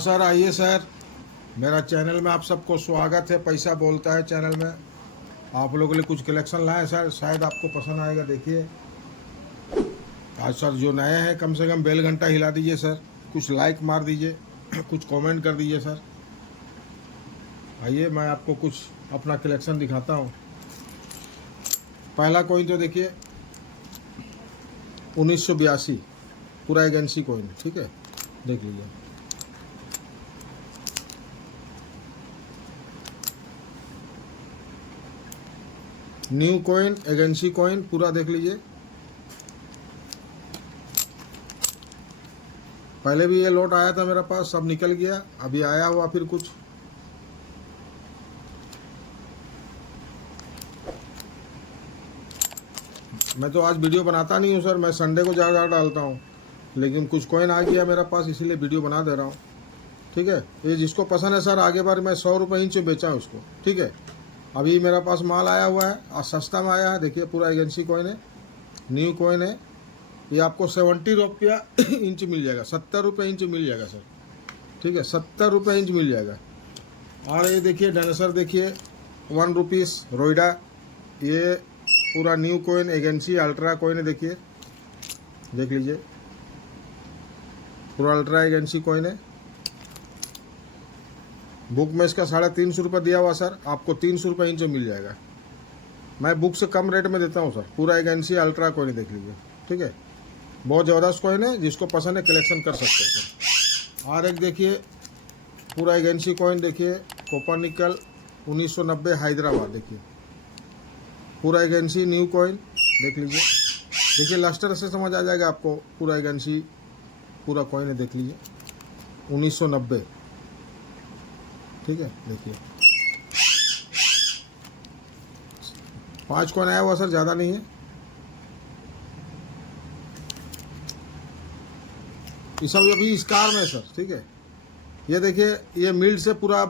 Sir, आइए sir, मेरा channel में आप सबको स्वागत है। पैसा बोलता है चैनल में आप लोगों के लिए कुछ कलेक्शन लाए सर, शायद आपको पसंद आएगा। देखिए आज सर जो नए हैं कम से कम बेल घंटा हिला दीजिए सर, कुछ लाइक मार दीजिए, कुछ कमेंट कर दीजिए सर। आइए मैं आपको कुछ अपना कलेक्शन दिखाता हूँ। पहला कॉइन तो देखिए 1982 पूरा एजेंसी कॉइन, ठीक है, देख लीजिए। न्यू कॉइन, एजेंसी कॉइन पूरा देख लीजिए। पहले भी ये लॉट आया था मेरे पास, सब निकल गया, अभी आया हुआ फिर कुछ। मैं तो आज वीडियो बनाता नहीं हूँ सर, मैं संडे को ज़्यादा डालता हूँ, लेकिन कुछ कॉइन आ गया मेरे पास इसीलिए वीडियो बना दे रहा हूँ, ठीक है। ये जिसको पसंद है सर, आगे बार मैं 100 रुपये इंच बेचा हूँ उसको, ठीक है। अभी मेरे पास माल आया हुआ है और सस्ता में आया है। देखिए पूरा एजेंसी कॉइन है, न्यू कॉइन है। ये आपको 70 रुपया इंच मिल जाएगा, 70 रुपये इंच मिल जाएगा सर, ठीक है, 70 रुपये इंच मिल जाएगा। और ये देखिए डायनासोर, देखिए 1 रुपीस रोइडा, ये पूरा new coin agency ultra coin है। देखिए देख लीजिए, पूरा अल्ट्रा एजेंसी कॉइन है। बुक में इसका 350 रुपये दिया हुआ सर, आपको 300 रुपये इंच मिल जाएगा। मैं बुक से कम रेट में देता हूँ सर। पूरा एजेंसी अल्ट्रा कॉइन देख लीजिए, ठीक है, बहुत ज़बरदस्त कॉइन है, जिसको पसंद है कलेक्शन कर सकते हैं सर। और एक देखिए पूरा एजेंसी कॉइन, देखिए कोपरनिकल 1990 हैदराबाद, देखिए पूरा एजेंसी न्यू कॉइन देख लीजिए। देखिए लस्टर से समझ आ जाएगा आपको, पूरा एजेंसी पूरा कॉइन है, देख लीजिए 1990, ठीक है। देखिए 5 कॉइन आया हुआ सर, ज़्यादा नहीं है। ये सब अभी स्कार में सर, ठीक है। ये देखिए ये मिल्ड से पूरा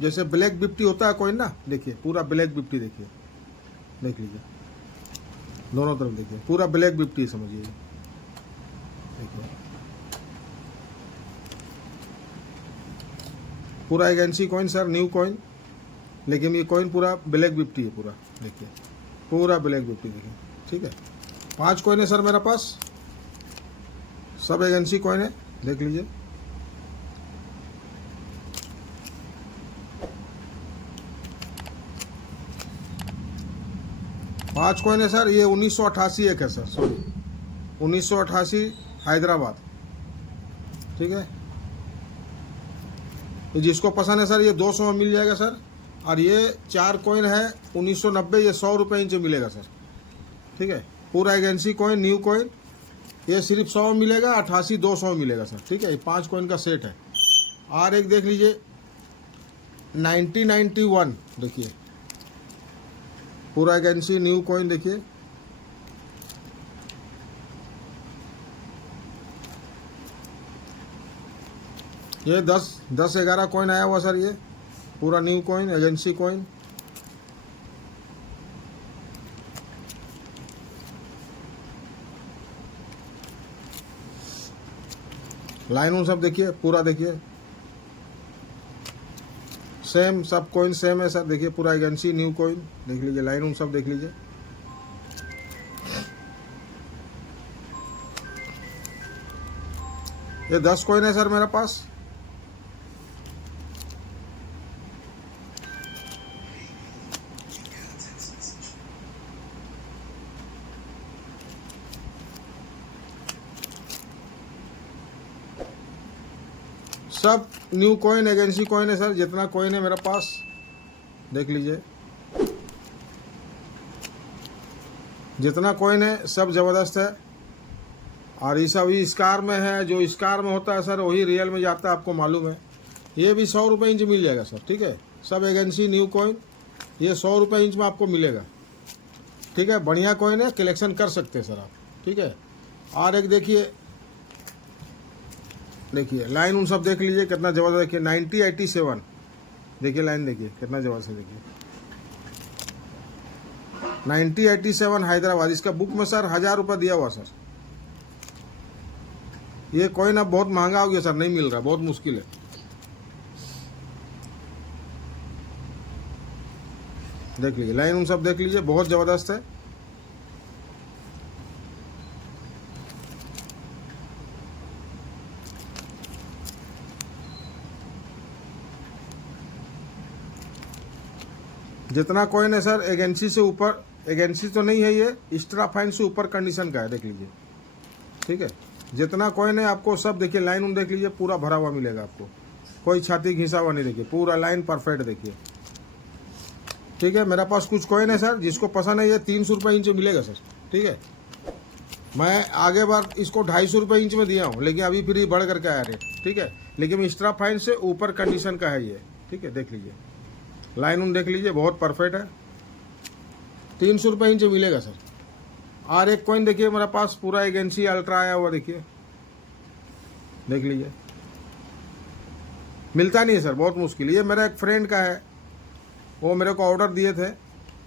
जैसे ब्लैक 50 होता है कॉइन ना, देखिए पूरा ब्लैक 50, देखिए देख लीजिए दोनों तरफ, देखिए पूरा ब्लैक 50 समझिए, देखिए पूरा agency coin sir, new coin, लेकिन ये कॉइन पूरा ब्लैक 50 है पूरा, देखिए पूरा ब्लैक 50, देखिए, ठीक है। 5 कॉइन है सर मेरे पास, सब एजेंसी कॉइन है, देख लीजिए। पाँच कॉइन है सर, ये 1988 एक है सर, सॉरी 1988 हैदराबाद, ठीक है। ये जिसको पसंद है सर, ये 200 में मिल जाएगा सर। और ये 4 कॉइन है 1990, ये 100 रुपये इंच मिलेगा सर, ठीक है। पूरा एजेंसी कॉइन न्यू कॉइन, ये सिर्फ 100 में मिलेगा, 88 200 में मिलेगा सर, ठीक है। ये 5 कॉइन का सेट है। और एक देख लीजिए 1991, देखिए पूरा एजेंसी न्यू कॉइन, देखिए ये 10-11 कॉइन आया हुआ सर, ये पूरा new coin agency coin. Line उन सब देखिए पूरा, देखिए सेम, सब कॉइन सेम है सर। देखिए पूरा एजेंसी न्यू कॉइन देख लीजिए, लाइन उन सब देख लीजिए। ये 10 कॉइन है सर मेरे पास। सब न्यू कॉइन एजेंसी कॉइन है सर, जितना कॉइन है मेरे पास देख लीजिए। जितना कॉइन है सब ज़बरदस्त है। और ये सब स्कार में है, जो स्कार में होता है सर वही रियल में जाता है, आपको मालूम है। ये भी 100 रुपये इंच मिल जाएगा सर, ठीक है। सब एजेंसी न्यू कॉइन, ये 100 रुपये इंच में आपको मिलेगा, ठीक है। बढ़िया कॉइन है, कलेक्शन कर सकते हैं सर आप, ठीक है। और एक देखिए लाइन उन सब देख लीजिए कितना ज़बरदस्त, देखिए 1987, देखिए लाइन देखिए कितना ज़बरदस्त है, देखिए 1987 हैदराबाद। इसका बुक में सर 1000 रुपये दिया हुआ सर। ये कॉइन अब बहुत महंगा हो गया सर, नहीं मिल रहा, बहुत मुश्किल है। देख लीजिए, लाइन उन सब देख लीजिए, बहुत ज़बरदस्त है। जितना कॉइन है सर एजेंसी से ऊपर, एजेंसी तो नहीं है ये, एक्स्ट्रा फाइन से ऊपर कंडीशन का है, देख लीजिए। ठीक है, जितना कॉइन है आपको सब देखिए, लाइन उन देख लीजिए, पूरा भरा हुआ मिलेगा आपको, कोई छाती घिसा हुआ नहीं, देखिए पूरा लाइन परफेक्ट देखिए। ठीक है, मेरे पास कुछ कॉइन है सर, जिसको पसंद है ये 300 रुपये इंच मिलेगा सर। ठीक है, मैं आगे बार इसको 250 रुपये इंच में दिया हूँ, लेकिन अभी फिर बढ़ करके आया रेट। ठीक है, लेकिन एक्स्ट्रा फाइन से ऊपर कंडीशन का है ये। ठीक है, देख लीजिए, लाइन उन देख लीजिए, बहुत परफेक्ट है, 300 रुपये इंच मिलेगा सर। और एक कॉइन देखिए मेरे पास पूरा एजेंसी अल्ट्रा आया हुआ, देखिए देख लीजिए, मिलता नहीं है सर, बहुत मुश्किल। ये मेरा एक फ्रेंड का है, वो मेरे को ऑर्डर दिए थे,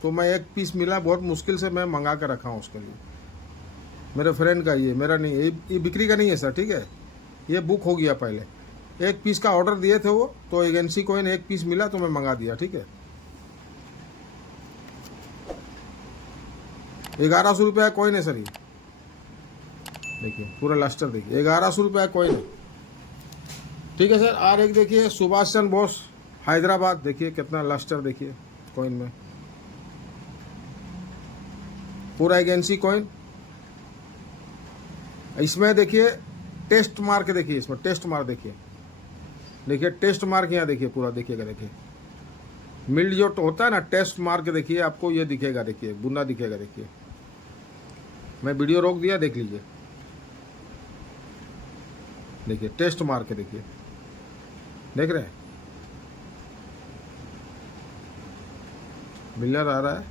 तो मैं एक पीस मिला, बहुत मुश्किल से मैं मंगा कर रखा हूँ उसके लिए, मेरे फ्रेंड का, ये मेरा नहीं है, ये बिक्री का नहीं है सर। ठीक है, ये बुक हो गया पहले, एक पीस का ऑर्डर दिए थे वो, तो एजेंसी कॉइन एक पीस मिला तो मैं मंगा दिया। ठीक है, 1100 रुपये कॉइन है सर ये, देखिए पूरा लस्टर देखिए, 1100 रुपये कॉइन है। ठीक है सर, और एक देखिए सुभाष चंद्र बोस हैदराबाद, देखिए कितना लस्टर देखिए कॉइन में, पूरा एजेंसी कॉइन। इसमें देखिए टेस्ट मार्क, देखिए इसमें टेस्ट मार्क देखिए, देखिए टेस्ट मार्क यहाँ देखिए पूरा, देखिएगा देखिए, मिल्ड जो होता है ना टेस्ट मार्क, देखिए आपको ये दिखेगा, देखिए बुंदा दिखेगा, देखिए मैं वीडियो रोक दिया, देख लीजिए, देखिए टेस्ट मार्क है, देखिए देख रहे हैं, मिलर आ रहा है,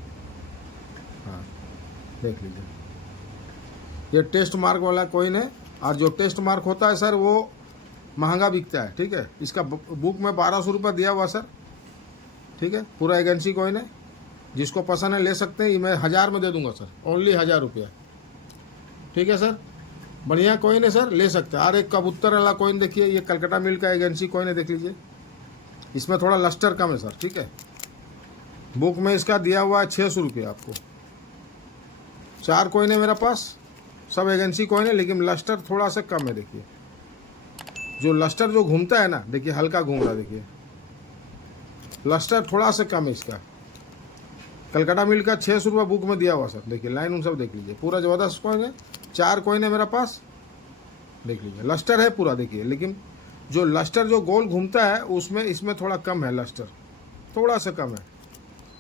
हाँ देख लीजिए, ये टेस्ट मार्क वाला कॉइन है। और जो टेस्ट मार्क होता है सर वो महंगा बिकता है। ठीक है, इसका बुक में 1200 रुपये दिया हुआ सर। ठीक है, पूरा एजेंसी कॉइन है, जिसको पसंद है ले सकते हैं, ये मैं 1000 में दे दूंगा सर, ओनली 1000 रुपया। ठीक है सर, बढ़िया कॉइन है सर, ले सकते हैं। और एक कबूतर वाला कॉइन देखिए, ये कलकत्ता मिल का एजेंसी कॉइन है, देख लीजिए, इसमें थोड़ा लस्टर कम है सर। ठीक है, बुक में इसका दिया हुआ है 600 रुपये आपको। 4 कॉइन है मेरे पास, सब एजेंसी कॉइन है, लेकिन लस्टर थोड़ा सा कम है। देखिए जो लस्टर जो घूमता है ना, देखिए हल्का घूम रहा है, देखिए लस्टर थोड़ा सा कम है इसका। कलकत्ता मिल का 600 रुपये बुक में दिया हुआ सर, देखिए लाइन उन सब देख लीजिए, पूरा ज़बरदस्त कॉइन है। 4 कॉइन है मेरे पास, देख लीजिए, लस्टर है पूरा देखिए, लेकिन जो लस्टर जो गोल घूमता है उसमें, इसमें थोड़ा कम है लस्टर, थोड़ा सा कम है,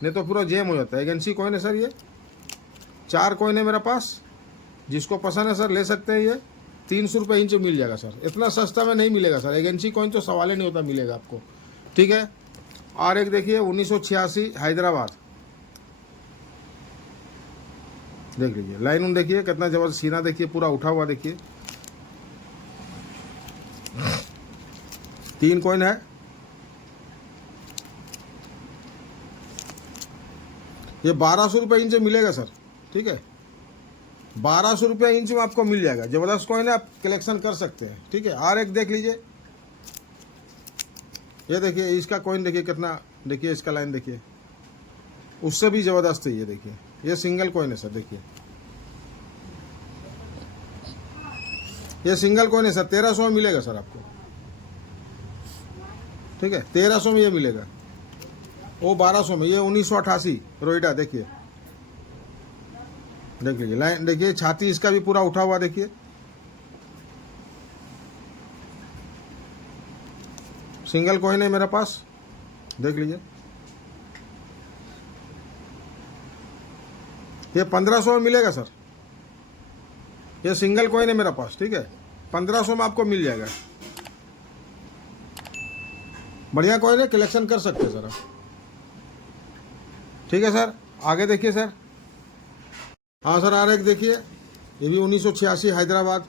नहीं तो पूरा जैम हो जाता है। एजेंसी कॉइन है सर ये, 4 कॉइन है मेरे पास, जिसको पसंद है सर ले सकते हैं। ये 300 रुपये इंच मिल जाएगा सर, इतना सस्ता में नहीं मिलेगा सर, एजेंसी कॉइन तो सवाल ही नहीं होता मिलेगा आपको। ठीक है, और एक देखिए 1986 हैदराबाद, देख लीजिए, लाइन उन देखिए कितना जबरदस्त, सीना देखिए पूरा उठा हुआ, देखिए 3 कॉइन है। ये 1200 रुपये इंच मिलेगा सर। ठीक है, 1200 रुपये इंच में आपको मिल जाएगा, ज़बरदस्त कॉइन है, आप कलेक्शन कर सकते हैं। ठीक है, और एक देख लीजिए, ये देखिए इसका कॉइन देखिए कितना, देखिए इसका लाइन देखिए, उससे भी ज़बरदस्त है ये, देखिए ये सिंगल कॉइन है सर, देखिए ये सिंगल कॉइन है सर, 1300 में मिलेगा सर आपको। ठीक है, 1300 में ये मिलेगा, वो 1200 में, ये 1988 रोइडा, देखिए देख लीजिए, लाइन देखिए, छाती इसका भी पूरा उठा हुआ, देखिए सिंगल कॉइन है मेरे पास, देख लीजिए, ये 1500 में मिलेगा सर, ये सिंगल कॉइन है मेरे पास। ठीक है, 1500 में आपको मिल जाएगा, बढ़िया कॉइन है, कलेक्शन कर सकते हैं सर आप। ठीक है सर, आगे देखिए सर, हाँ सर, और एक देखिए, ये भी 1986 हैदराबाद,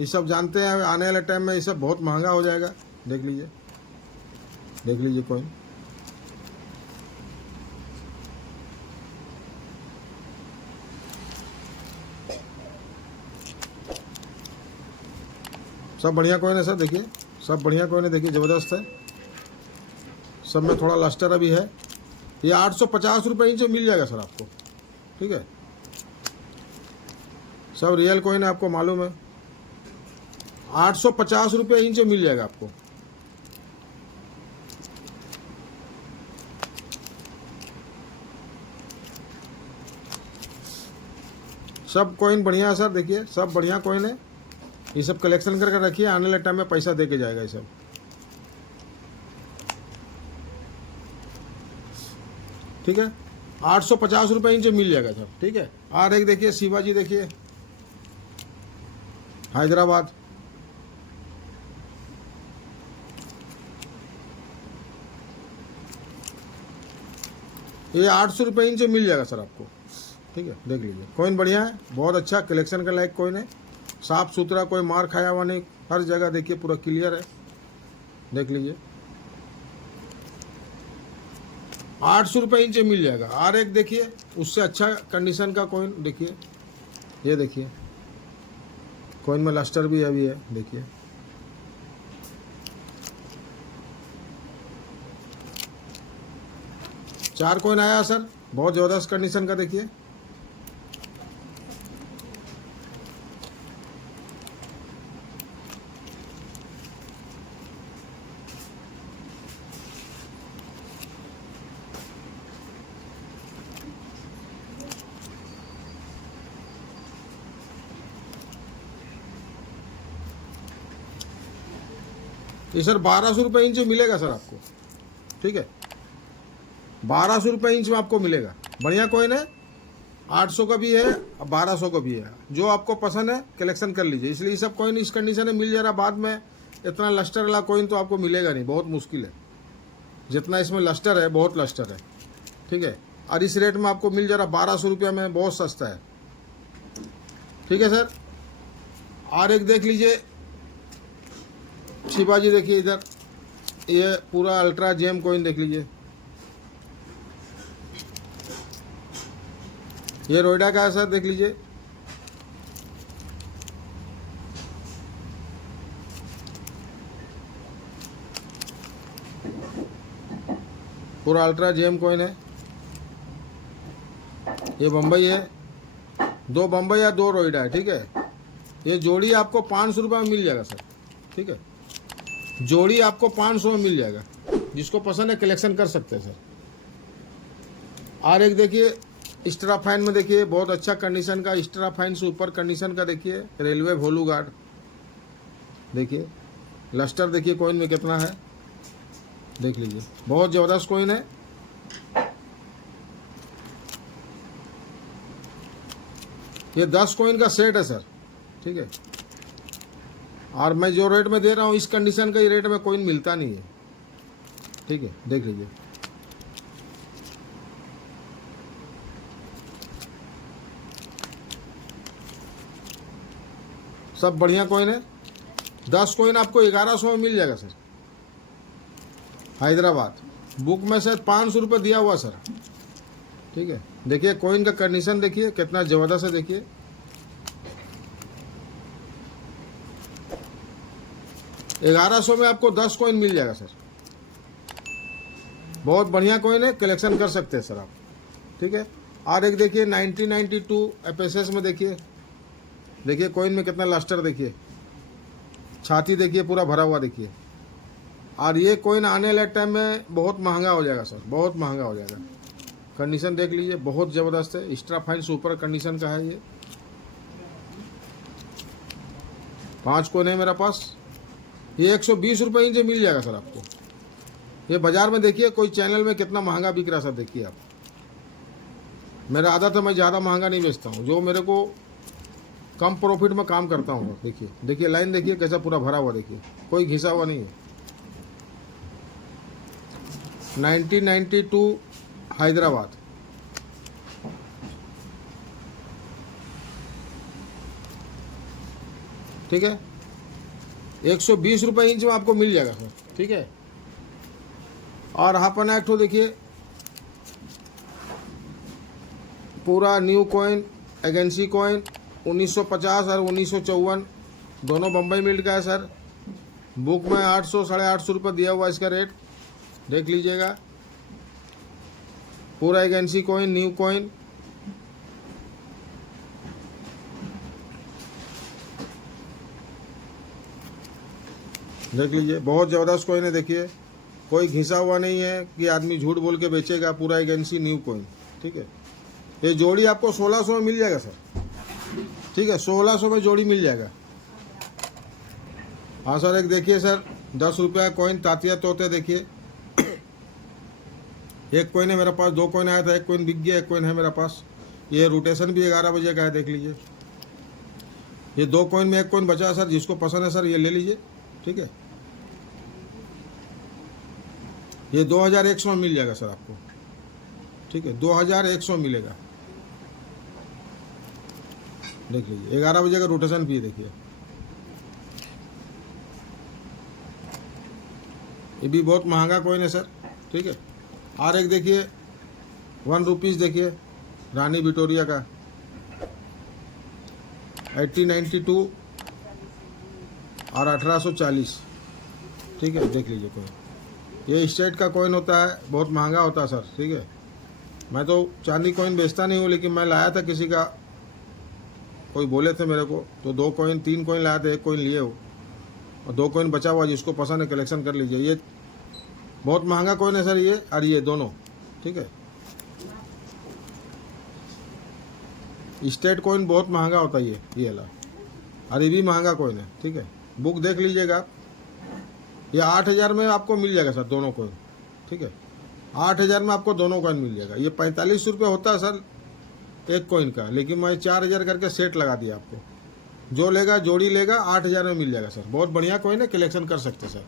ये सब जानते हैं, आने वाले टाइम में ये सब बहुत महंगा हो जाएगा, देख लीजिए, देख लीजिए कॉइन, सब बढ़िया कॉइन है सर, देखिए सब बढ़िया कॉइन है, देखिए ज़बरदस्त है, सब में थोड़ा लस्टर अभी है, ये 850 रुपये इंच मिल जाएगा सर आपको, ठीक है। सब रियल कॉइन है, आपको मालूम है। 850 रुपये इंच मिल जाएगा आपको। सब कॉइन बढ़िया है सर, देखिए सब बढ़िया कॉइन है। ये सब कलेक्शन करके रखिए, आने वाले टाइम में पैसा दे के जाएगा ये सब, ठीक है। 850 रुपये इंच मिल जाएगा सब, ठीक है। और एक देखिए शिवाजी, देखिए हैदराबाद, ये 800 रुपये इंच मिल जाएगा सर आपको, ठीक है। देख लीजिए कॉइन बढ़िया है, बहुत अच्छा कलेक्शन का लायक कॉइन है, साफ सुथरा, कोई मार खाया हुआ नहीं, हर जगह देखिए पूरा क्लियर है, देख लीजिए। 800 रुपये इंच मिल जाएगा। और एक देखिए उससे अच्छा कंडीशन का कॉइन, देखिए ये देखिए कॉइन में लस्टर भी अभी है, देखिए चार कॉइन आया सर, बहुत ज़बरदस्त कंडीशन का, देखिए ये सर 1200 रुपये इंच मिलेगा सर आपको, ठीक है। 1200 रुपये इंच में आपको मिलेगा, बढ़िया कॉइन है। 800 का भी है और 1200 का भी है, जो आपको पसंद है कलेक्शन कर लीजिए। इसलिए सब कॉइन इस कंडीशन में मिल जा रहा, बाद में इतना लस्टर वाला कॉइन तो आपको मिलेगा नहीं, बहुत मुश्किल है। जितना इसमें लस्टर है, बहुत लस्टर है, ठीक है। और इस रेट में आपको मिल जा रहा 1200 रुपये में, बहुत सस्ता है, ठीक है सर। और एक देख लीजिए शिवाजी, देखिए इधर ये पूरा अल्ट्रा जेम कॉइन देख लीजिए, ये रोयडा का है सर, देख लीजिए पूरा अल्ट्रा जेम कॉइन है। ये बम्बई है, 2 बम्बई या 2 रोयडा है, ठीक है। ये जोड़ी आपको 500 रुपये में मिल जाएगा सर, ठीक है। जोड़ी आपको 500 में मिल जाएगा, जिसको पसंद है कलेक्शन कर सकते हैं सर। और एक देखिए स्ट्रा फाइन में, देखिए बहुत अच्छा कंडीशन का स्ट्रा फाइन से ऊपर कंडीशन का, देखिए रेलवे वोलू गार्ड, देखिए लस्टर, देखिए कॉइन में कितना है, देख लीजिए बहुत ज़बरदस्त कॉइन है। ये 10 कॉइन का सेट है सर, ठीक है। और मैं जो रेट में दे रहा हूँ इस कंडीशन का ही रेट में कॉइन मिलता नहीं है, ठीक है। देख लीजिए सब बढ़िया कॉइन है। 10 कॉइन आपको 1100 में मिल जाएगा सर, हैदराबाद। बुक में से 500 रुपये दिया हुआ सर, ठीक है। देखिए कॉइन का कंडीशन देखिए कितना ज़बरदस्त है, देखिए 1100 में आपको 10 कॉइन मिल जाएगा सर, बहुत बढ़िया कॉइन है, कलेक्शन कर सकते हैं सर आप, ठीक है। और एक देखिए 1992 एफएसएस में, देखिए कॉइन में कितना लस्टर, देखिए छाती देखिए पूरा भरा हुआ, देखिए। और ये कॉइन आने वाले टाइम में बहुत महंगा हो जाएगा सर, बहुत महंगा हो जाएगा। कंडीशन देख लीजिए बहुत ज़बरदस्त है, एक्स्ट्रा फाइन सुपर कंडीशन का है ये। 5 कॉइन है मेरे पास, ये 120 रुपये इंच मिल जाएगा सर आपको। ये बाज़ार में देखिए कोई चैनल में कितना महंगा बिक रहा है सर, देखिए आप। मेरा आदत है मैं ज़्यादा महंगा नहीं बेचता हूँ, जो मेरे को कम प्रॉफिट में काम करता हूँ। देखिए लाइन देखिए कैसा पूरा भरा हुआ, देखिए कोई घिसा हुआ नहीं है। 1992 हैदराबाद, ठीक है। 120 रुपये इंच में आपको मिल जाएगा सर, ठीक है। और हापन एक्ट हो, देखिए पूरा न्यू कॉइन, एजेंसी कॉइन 1950 और 1954 दोनों बम्बई मिल्ट का है सर। बुक में 800 850 रुपये दिया हुआ इसका रेट, देख लीजिएगा। पूरा एजेंसी कॉइन, न्यू कॉइन। देख लीजिए, बहुत ज़बरदस्त कॉइन है। देखिए, कोई घिसा हुआ नहीं है कि आदमी झूठ बोल के बेचेगा। पूरा एजेंसी न्यू कॉइन, ठीक है। ये जोड़ी आपको 1600 में मिल जाएगा सर, ठीक है। 1600 में जोड़ी मिल जाएगा। हाँ सर, एक देखिए सर, 10 रुपया कॉइन तातिया तोते। देखिए, एक कॉइन है मेरे पास, 2 कॉइन आया था, एक कॉइन बिक गया, एक कॉइन है मेरे पास। ये रोटेशन भी 11 बजे का है, देख लीजिए। ये 2 कॉइन में एक कॉइन बचा है सर, जिसको पसंद है सर ये ले लीजिए, ठीक है। ये 2100 में मिल जाएगा सर आपको, ठीक है। 2100 मिलेगा, देख लीजिए। 11 बजे का रोटेशन भी है, देखिए। ये भी बहुत महंगा कॉइन है सर, ठीक है। और एक देखिए 1 रुपीज़, देखिए रानी विक्टोरिया का 1892 और 1840, ठीक है। देख लीजिए कॉइन, ये स्टेट का कॉइन होता है, बहुत महंगा होता है सर, ठीक है। मैं तो चांदी कॉइन बेचता नहीं हूँ, लेकिन मैं लाया था किसी का, कोई बोले थे मेरे को, तो 2 कॉइन 3 कॉइन लाया था, 1 कॉइन लिए हो और 2 कॉइन बचा हुआ। जिसको पसंद है कलेक्शन कर लीजिए। ये बहुत महंगा कॉइन है सर ये और ये दोनों, ठीक है। स्टेट कॉइन बहुत महंगा होता है ये वाला, और ये भी महंगा कॉइन है, ठीक है। बुक देख लीजिएगा आप। ये 8000 में आपको मिल जाएगा सर दोनों कॉइन, ठीक है। 8000 में आपको दोनों कॉइन मिल जाएगा। ये 45 रुपये होता है सर एक कॉइन का, लेकिन मैं 4000 करके सेट लगा दिया आपको। जो लेगा जोड़ी लेगा 8000 में मिल जाएगा सर। बहुत बढ़िया कॉइन है, कलेक्शन कर सकते हैं सर।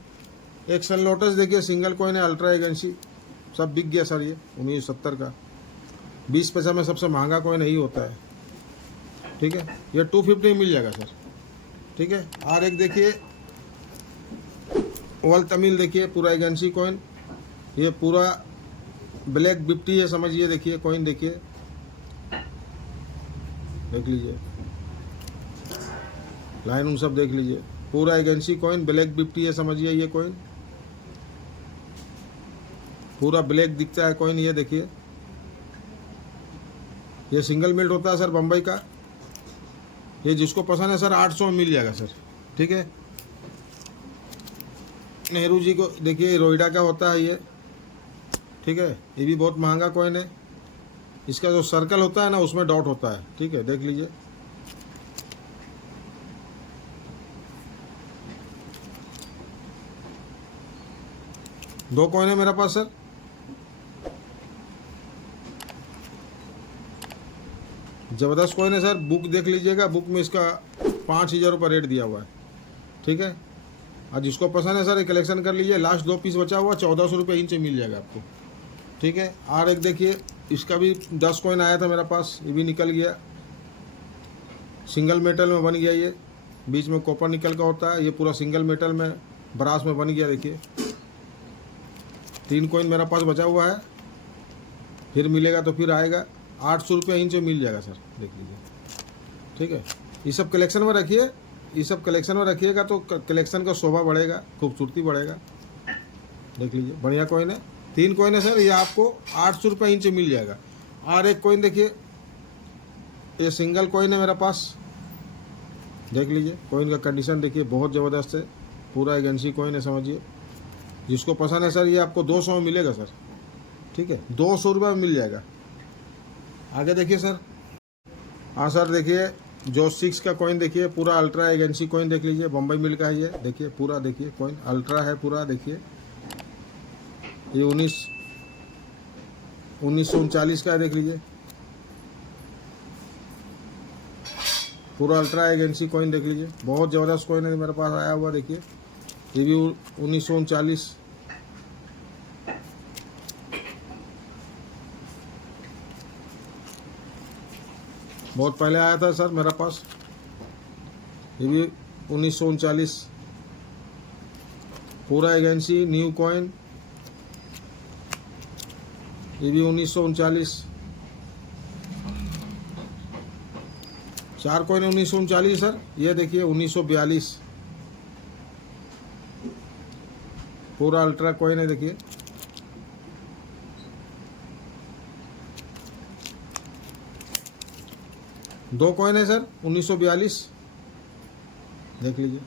एक सन लोटस देखिए, सिंगल कॉइन है, अल्ट्रा एजेंसी, सब बिक गया सर। ये 1970 का 20 पैसा में सबसे महंगा कॉइन यही होता है, ठीक है। ये 250 में मिल जाएगा सर, ठीक है। और एक देखिए ओवल तमिल, देखिए पूरा एजेंसी कॉइन। ये पूरा ब्लैक 50 है समझिए। देखिए कॉइन, देखिए देख लीजिए, लाइन उन सब देख लीजिए। पूरा एजेंसी कॉइन ब्लैक 50 है समझिए। ये कॉइन पूरा ब्लैक दिखता है कॉइन, ये देखिए। ये सिंगल मिल्ट होता है सर बम्बई का। ये जिसको पसंद है सर 800 में मिल जाएगा सर, ठीक है। नेहरू जी को देखिए, रोइडा का होता है ये, ठीक है। ये भी बहुत महंगा कॉइन है। इसका जो सर्कल होता है ना, उसमें डॉट होता है, ठीक है। देख लीजिए, दो कॉइन है मेरे पास सर। ज़बरदस्त कॉइन है सर। बुक देख लीजिएगा, बुक में इसका 5000 रुपये रेट दिया हुआ है, ठीक है। और जिसको पसंद है सर ये कलेक्शन कर लीजिए। लास्ट 2 पीस बचा हुआ, 1400 रुपये इंच मिल जाएगा आपको, ठीक है। और एक देखिए, इसका भी 10 कॉइन आया था मेरे पास, ये भी निकल गया। सिंगल मेटल में बन गया, ये बीच में कॉपर निकल का होता है। ये पूरा सिंगल मेटल में ब्रास में बन गया। देखिए 3 कॉइन मेरा पास बचा हुआ है, फिर मिलेगा तो फिर आएगा। 800 रुपये इंच मिल जाएगा सर, देख लीजिए, ठीक है। ये सब कलेक्शन में रखिए, ये सब कलेक्शन में रखिएगा तो कलेक्शन का शोभा बढ़ेगा, खूबसूरती बढ़ेगा। देख लीजिए, बढ़िया कॉइन है। 3 कॉइन है सर, ये आपको 800 रुपये इंच मिल जाएगा। और एक कॉइन देखिए, ये सिंगल कॉइन है मेरे पास, देख लीजिए। कॉइन का कंडीशन देखिए, बहुत ज़बरदस्त है। पूरा एजेंसी कॉइन है समझिए। जिसको पसंद है सर ये आपको 200 में मिलेगा सर, ठीक है। 200 रुपये में मिल जाएगा। आगे देखिए सर। हाँ सर, देखिए जो 6 का कॉइन देखिए, पूरा अल्ट्रा एजेंसी कॉइन देख लीजिए। बम्बई मिल का है ये, देखिए पूरा, देखिए कॉइन अल्ट्रा है पूरा। देखिए ये 1939 का है, देख लीजिए। पूरा अल्ट्रा एजेंसी कॉइन देख लीजिए, बहुत ज़बरदस्त कॉइन है मेरे पास आया हुआ। देखिए ये भी 1939, बहुत पहले आया था सर मेरे पास। ये भी 1939, पूरा एजेंसी न्यू कॉइन। ये भी 1939, 4 कॉइन 1939 सर। ये देखिए 1942, पूरा अल्ट्रा कॉइन है। देखिए दो कॉइन है सर 1942, देख लीजिए।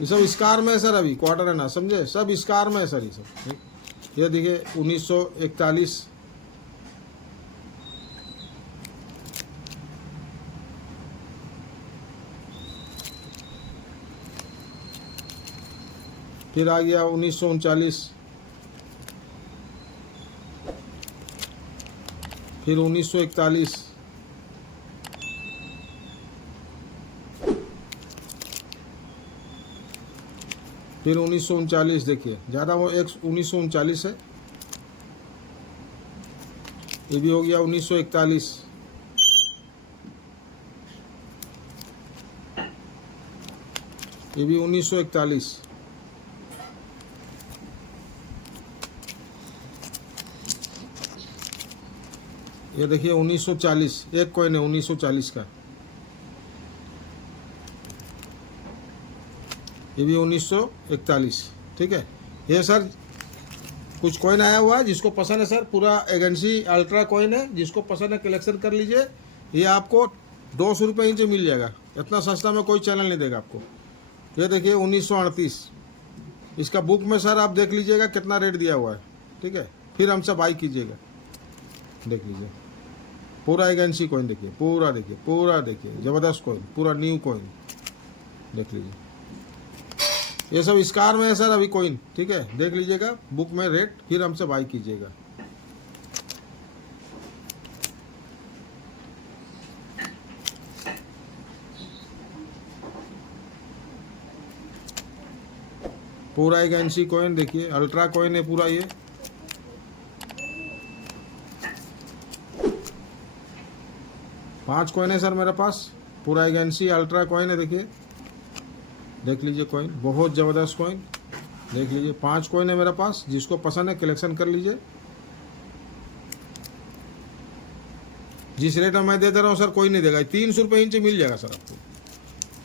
ये सब स्कार में है सर, अभी क्वार्टर है ना, समझे, सब स्कार में है सर ये सब। ये देखिए 1941, फिर आ गया 1939, फिर 1941, फिर 1939, देखिए ज़्यादा वो 1939 है। ये भी हो गया 1941, ये भी 1941, ये देखिए 1940, एक कॉइन है 1940 का, ये भी 1941, ठीक है। ये सर कुछ कॉइन आया हुआ है, जिसको पसंद है सर, पूरा एजेंसी अल्ट्रा कॉइन है, जिसको पसंद है कलेक्शन कर लीजिए। ये आपको 200 रुपये इंच मिल जाएगा, इतना सस्ता में कोई चैनल नहीं देगा आपको। ये देखिए 1938, इसका बुक में सर आप देख लीजिएगा कितना रेट दिया हुआ है, ठीक है। फिर हमसे बाई कीजिएगा, देख लीजिए पूरा एजेंसी कॉइन, देखिए पूरा, देखिए पूरा, देखिए ज़बरदस्त कॉइन, पूरा न्यू कॉइन, देख लीजिए। ये सब स्कार में है सर अभी कॉइन, ठीक है, देख लीजिएगा बुक में रेट, फिर हमसे बाई कीजिएगा। पूरा एजेंसी कॉइन, देखिए अल्ट्रा कॉइन है पूरा। ये पांच कॉइन है सर मेरे पास, पूरा एजेंसी अल्ट्रा कॉइन है, देखिए देख लीजिए कॉइन, बहुत ज़बरदस्त कॉइन, देख लीजिए 5 कॉइन है मेरे पास, जिसको पसंद है कलेक्शन कर लीजिए। जिस रेट में मैं दे रहा हूँ सर कोई नहीं देगा, 300 रुपये इंच मिल जाएगा सर आपको,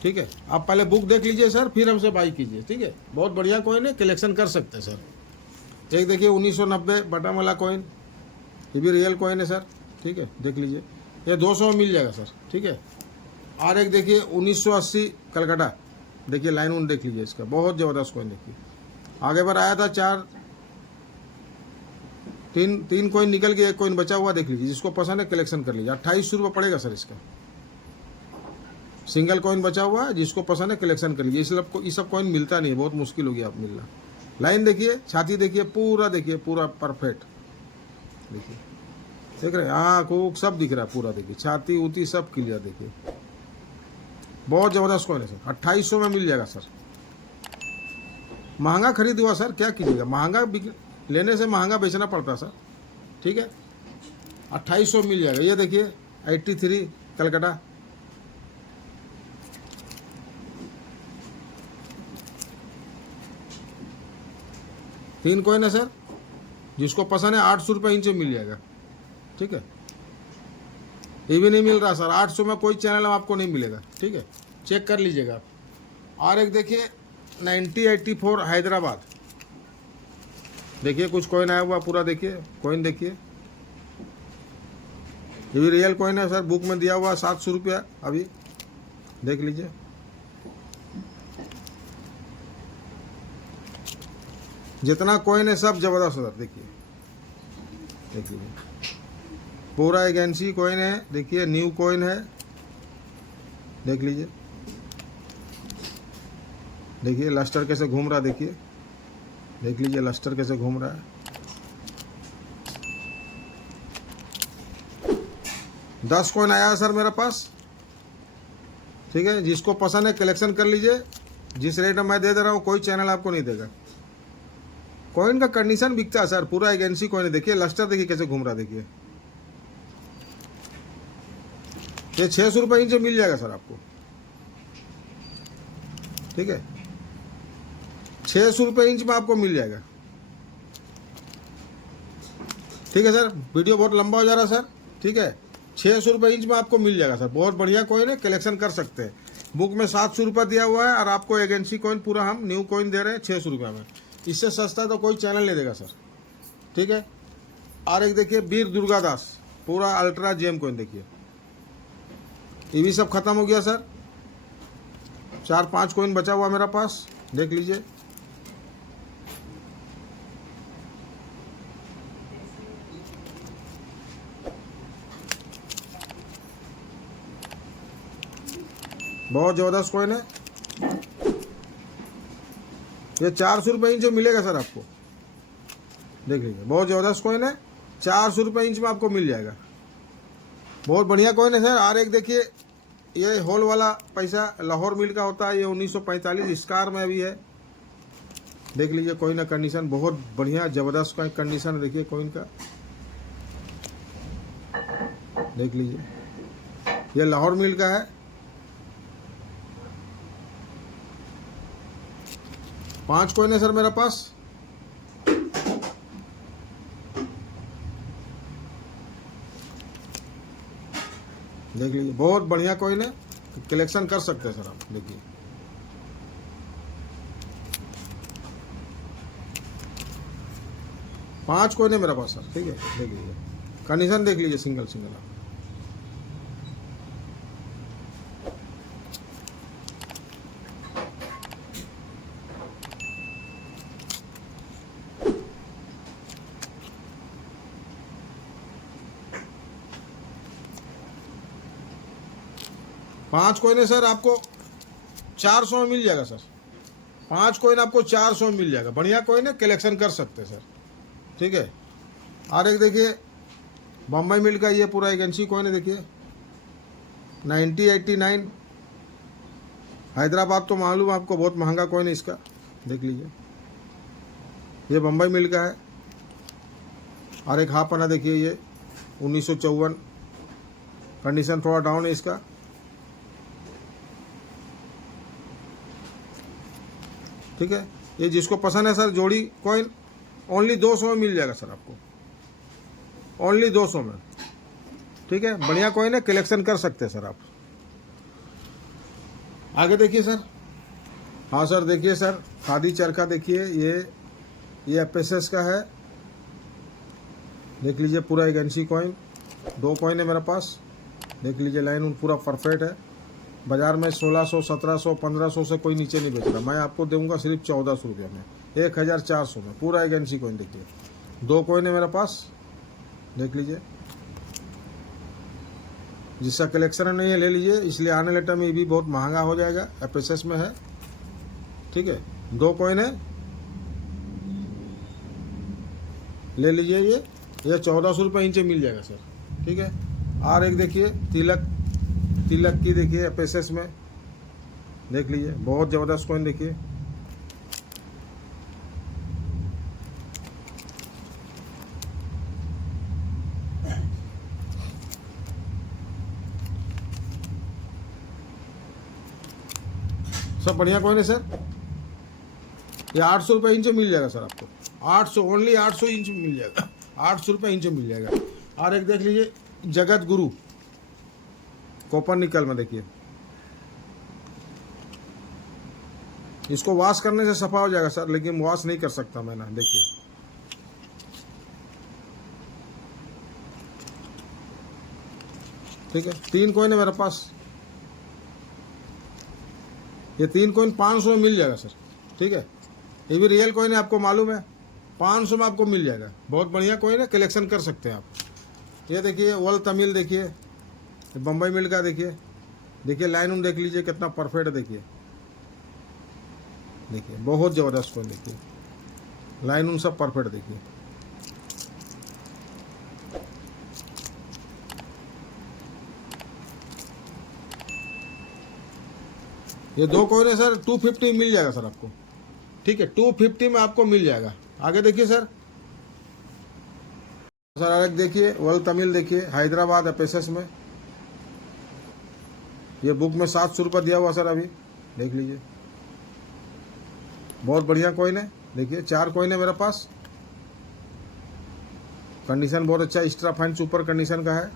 ठीक है। आप पहले बुक देख लीजिए सर, फिर हमसे बाई कीजिए, ठीक है। बहुत बढ़िया कॉइन है, कलेक्शन कर सकते हैं सर। एक देखिए 1990 बटन वाला कॉइन, ये भी रियल कॉइन है सर, ठीक है, देख लीजिए ये 200 में मिल जाएगा सर, ठीक है। और एक देखिए 1980 कलकत्ता, देखिए लाइन वन देख लीजिए इसका, बहुत ज़बरदस्त कॉइन, देखिए आगे बार आया था तीन कॉइन निकल के एक कॉइन बचा हुआ, देख लीजिए, जिसको पसंद है कलेक्शन कर लीजिए। 2800 रुपये पड़ेगा सर इसका, सिंगल कॉइन बचा हुआ है, जिसको पसंद है कलेक्शन कर लीजिए। ये सब कॉइन मिलता नहीं है, बहुत मुश्किल हो गया आप मिलना। लाइन देखिए, छाती देखिए पूरा, देखिए पूरा परफेक्ट, देखिए देख रहे हैं, आँख ऊँख सब दिख रहा है पूरा, देखिए छाती ऊती सब क्लियर, देखिए बहुत ज़बरदस्त कॉइन है सर। 2800 में मिल जाएगा सर। महंगा खरीद हुआ सर, क्या कीजिएगा, महंगा लेने से महंगा बेचना पड़ता है सर, ठीक है। 2800 मिल जाएगा। ये देखिए 83 कलकत्ता, तीन कॉइन है सर, जिसको पसंद है 800 रुपये इंच मिल जाएगा, ठीक है। ये भी नहीं मिल रहा सर, 800 में कोई चैनल आपको नहीं मिलेगा, ठीक है, चेक कर लीजिएगा आप। और एक देखिए 1984 हैदराबाद, देखिए कुछ कॉइन आया हुआ पूरा, देखिए कॉइन देखिए, ये भी रियल कॉइन है सर, बुक में दिया हुआ 700 रुपया अभी, देख लीजिए। जितना कॉइन है सब ज़बरदस्त सर, देखिए देख लीजिए पूरा एजेंसी कॉइन है, देखिए न्यू कॉइन है, देख लीजिए, देखिए लस्टर कैसे घूम रहा, देखिए देख लीजिए लस्टर कैसे घूम रहा है। 10 कॉइन आया है सर मेरे पास, ठीक है, जिसको पसंद है कलेक्शन कर लीजिए। जिस रेट में मैं दे रहा हूँ कोई चैनल आपको नहीं देगा। कॉइन का कंडीशन बिकता है सर, पूरा एजेंसी कॉइन है, देखिए लस्टर देखिए कैसे घूम रहा, देखिए ये 600 रुपये इंच मिल जाएगा सर आपको, ठीक है, 600 रुपये इंच में आपको मिल जाएगा, ठीक है सर। वीडियो बहुत लंबा हो जा रहा है सर, ठीक है, 600 रुपये इंच में आपको मिल जाएगा सर, बहुत बढ़िया कॉइन है, कलेक्शन कर सकते हैं। बुक में 700 रुपये दिया हुआ है, और आपको एजेंसी कॉइन पूरा हम न्यू कॉइन दे रहे हैं 600 रुपये में। इससे सस्ता तो कोई चैनल नहीं देगा सर, ठीक है। और एक देखिए वीर दुर्गादास, पूरा अल्ट्रा जेम कॉइन देखिए, ये भी सब खत्म हो गया सर। 4-5 कॉइन बचा हुआ मेरा पास, देख लीजिए। बहुत ज़बरदस्त कॉइन है ये। 400 रुपये इंच मिलेगा सर आपको, देख लीजिए। बहुत ज़बरदस्त कॉइन है, 400 रुपये इंच में आपको मिल जाएगा। बहुत बढ़िया कॉइन है सर। और एक देखिए ये होल वाला पैसा लाहौर मिल का होता है, ये 1945 स्कार में अभी है, देख लीजिए। कॉइन का कंडीशन बहुत बढ़िया ज़बरदस्त का कंडीशन है, देखिए कॉइन का, देख लीजिए। ये लाहौर मिल का है। 5 कॉइन है सर मेरे पास। देख लीजिए, बहुत बढ़िया कॉइन है, कलेक्शन कर सकते हैं सर आप, देखिए। पांच कॉइन है मेरे पास सर, ठीक है, देख लीजिए। कंडीशन देख लीजिए, सिंगल सिंगल आप। पांच कॉइन है सर, आपको 400 में मिल जाएगा सर। 5 कॉइन आपको 400 में मिल जाएगा। बढ़िया कॉइन है, कलेक्शन कर सकते हैं सर, ठीक है। और एक देखिए बम्बई मिल का ये पूरा एक इंची कॉइन है, देखिए 9089। हैदराबाद तो मालूम आपको बहुत महंगा कॉइन है इसका, देख लीजिए। ये बम्बई मिल का है। और एक हाफ आना देखिए, ये 1954, कंडीशन थोड़ा डाउन है इसका, ठीक है। ये जिसको पसंद है सर जोड़ी कॉइन, ओनली 200 में मिल जाएगा सर आपको, ओनली 200 में, ठीक है। बढ़िया कॉइन है, कलेक्शन कर सकते हैं सर आप। आगे देखिए सर। हाँ सर, देखिए सर, खादी चरखा देखिए, ये एफएसएस का है, देख लीजिए। पूरा एक इंची कॉइन, 2 कॉइन है मेरे पास, देख लीजिए। लाइन पूरा परफेक्ट है। बाज़ार में 1600, 1700, 1500 से कोई नीचे नहीं बेच रहा। मैं आपको दूंगा सिर्फ 1400 रुपये में, 1400 में, पूरा एक इंची कॉइन देखिए। 2 कॉइन है मेरे पास, देख लीजिए। जिसका कलेक्शन नहीं है ले लीजिए, इसलिए आने वाले टाइम में भी बहुत महंगा हो जाएगा। एफएसएस में है, ठीक है। 2 कॉइन है, ले लीजिए। ये 1400 रुपये इंच मिल जाएगा सर, ठीक है। और एक देखिए तिलक की देखिए एफएसएस में, देख लीजिए। बहुत ज़बरदस्त कॉइन देखिए। सब बढ़िया कॉइन है सर। ये 800 रुपये इंच मिल जाएगा सर आपको, 800, ओनली 800 इंच मिल जाएगा, 800 रुपये इंच मिल जाएगा। और एक देख लीजिए जगत गुरु कॉपर निकल में, देखिए। इसको वॉश करने से सफा हो जाएगा सर, लेकिन वॉश नहीं कर सकता मैं ना, देखिए। ठीक है। 3 कॉइन है मेरे पास। ये 3 कॉइन 500 में मिल जाएगा सर, ठीक है। ये भी रियल कॉइन है, आपको मालूम है, 500 में आपको मिल जाएगा। बहुत बढ़िया कॉइन है, कलेक्शन कर सकते हैं आप। ये देखिए वर्ल्ड तमिल देखिए, बम्बई मिल का देखिए, देखिए लाइन उन देख लीजिए कितना परफेक्ट है, देखिए। देखिए बहुत ज़बरदस्त कॉइन, देखिए लाइन उन सब परफेक्ट, देखिए। ये 2 कॉइन है सर, 250 मिल जाएगा सर आपको, ठीक है। 250 में आपको मिल जाएगा। आगे देखिए सर। सर आगे देखिए वर्ल्ड तमिल देखिए, हैदराबाद एफएसएस में। ये बुक में 700 रुपये दिया हुआ सर अभी, देख लीजिए। बहुत बढ़िया कॉइन है, देखिए। 4 कॉइन है मेरे पास, कंडीशन बहुत अच्छा, एक्स्ट्रा फाइन सुपर कंडीशन का है।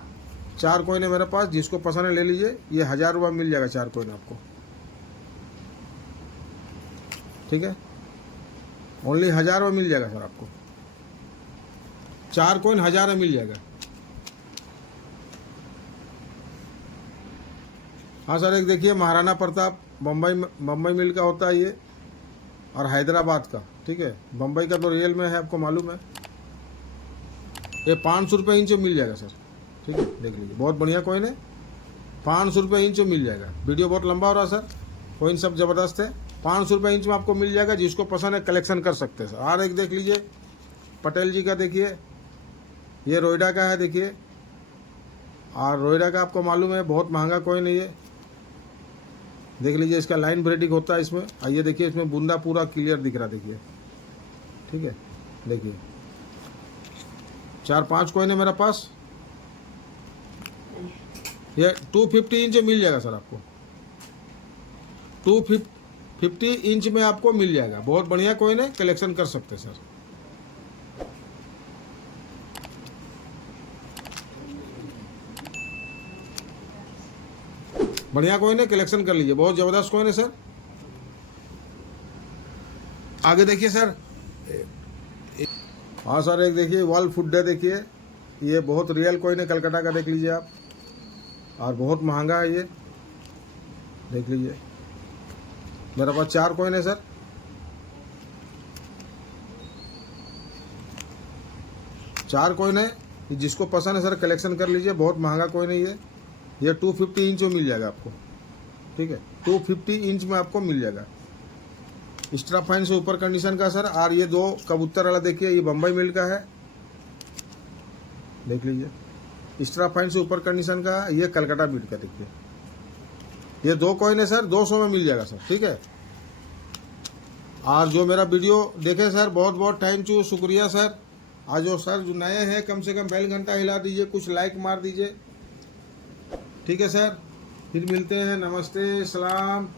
4 कॉइन है मेरे पास, जिसको पसंद है ले लीजिए। ये 1000 रुपये मिल जाएगा 4 कॉइन आपको, ठीक है। ओनली 1000 में मिल जाएगा सर आपको। 4 कॉइन 1000 में मिल जाएगा। हाँ सर, एक देखिए महाराणा प्रताप बम्बई मिल का होता है ये, और हैदराबाद का, ठीक है। बम्बई का तो रियल में है, आपको मालूम है। ये 500 रुपये इंच मिल जाएगा सर, ठीक है, देख लीजिए, बहुत बढ़िया कॉइन है। 500 रुपये इंच मिल जाएगा। वीडियो बहुत लंबा हो रहा है सर, कॉइन सब ज़बरदस्त है। 500 रुपये इंच में आपको मिल जाएगा, जिसको पसंद है कलेक्शन कर सकते हैं सर। और एक देख लीजिए पटेल जी का, देखिए ये रोयडा का है, देखिए। और रोयडा का आपको मालूम है बहुत महंगा कॉइन है ये, देख लीजिए। इसका लाइन ब्रेडिंग होता है इसमें। आइए देखिए, इसमें बूंदा पूरा क्लियर दिख रहा है, देखिए, ठीक है। देखिए 4-5 कॉइन है मेरे पास। ये 250 इंच मिल जाएगा सर आपको, 250 इंच में आपको मिल जाएगा। बहुत बढ़िया कॉइन है, कलेक्शन कर सकते हैं सर। बढ़िया कॉइन है, कलेक्शन कर लीजिए, बहुत ज़बरदस्त कॉइन है सर। आगे देखिए सर। हाँ सर, एक देखिए वॉल फुड्डे, देखिए ये बहुत रियल कॉइन है, कलकत्ता का, देख लीजिए आप। और बहुत महंगा है ये, देख लीजिए। मेरे पास 4 कॉइन है सर। चार कॉइन है, जिसको पसंद है सर कलेक्शन कर लीजिए, बहुत महंगा कॉइन है ये 250 इंच में मिल जाएगा आपको, ठीक है। 250 इंच में आपको मिल जाएगा। एक्स्ट्रा फाइन से ऊपर कंडीशन का सर। और ये 2 कबूतर वाला देखिए, ये बम्बई मिल का है, देख लीजिए। एक्स्ट्रा फाइन से ऊपर कंडीशन का, ये कलकत्ता बीट का, देखिए। ये 2 कॉइन है सर, 200 में मिल जाएगा सर, ठीक है। और जो मेरा वीडियो देखे सर, बहुत बहुत थैंक यू, शुक्रिया सर। आज जो सर जो नए हैं, कम से कम बेल घंटा हिला दीजिए, कुछ लाइक मार दीजिए, ठीक है सर। फिर मिलते हैं, नमस्ते, सलाम।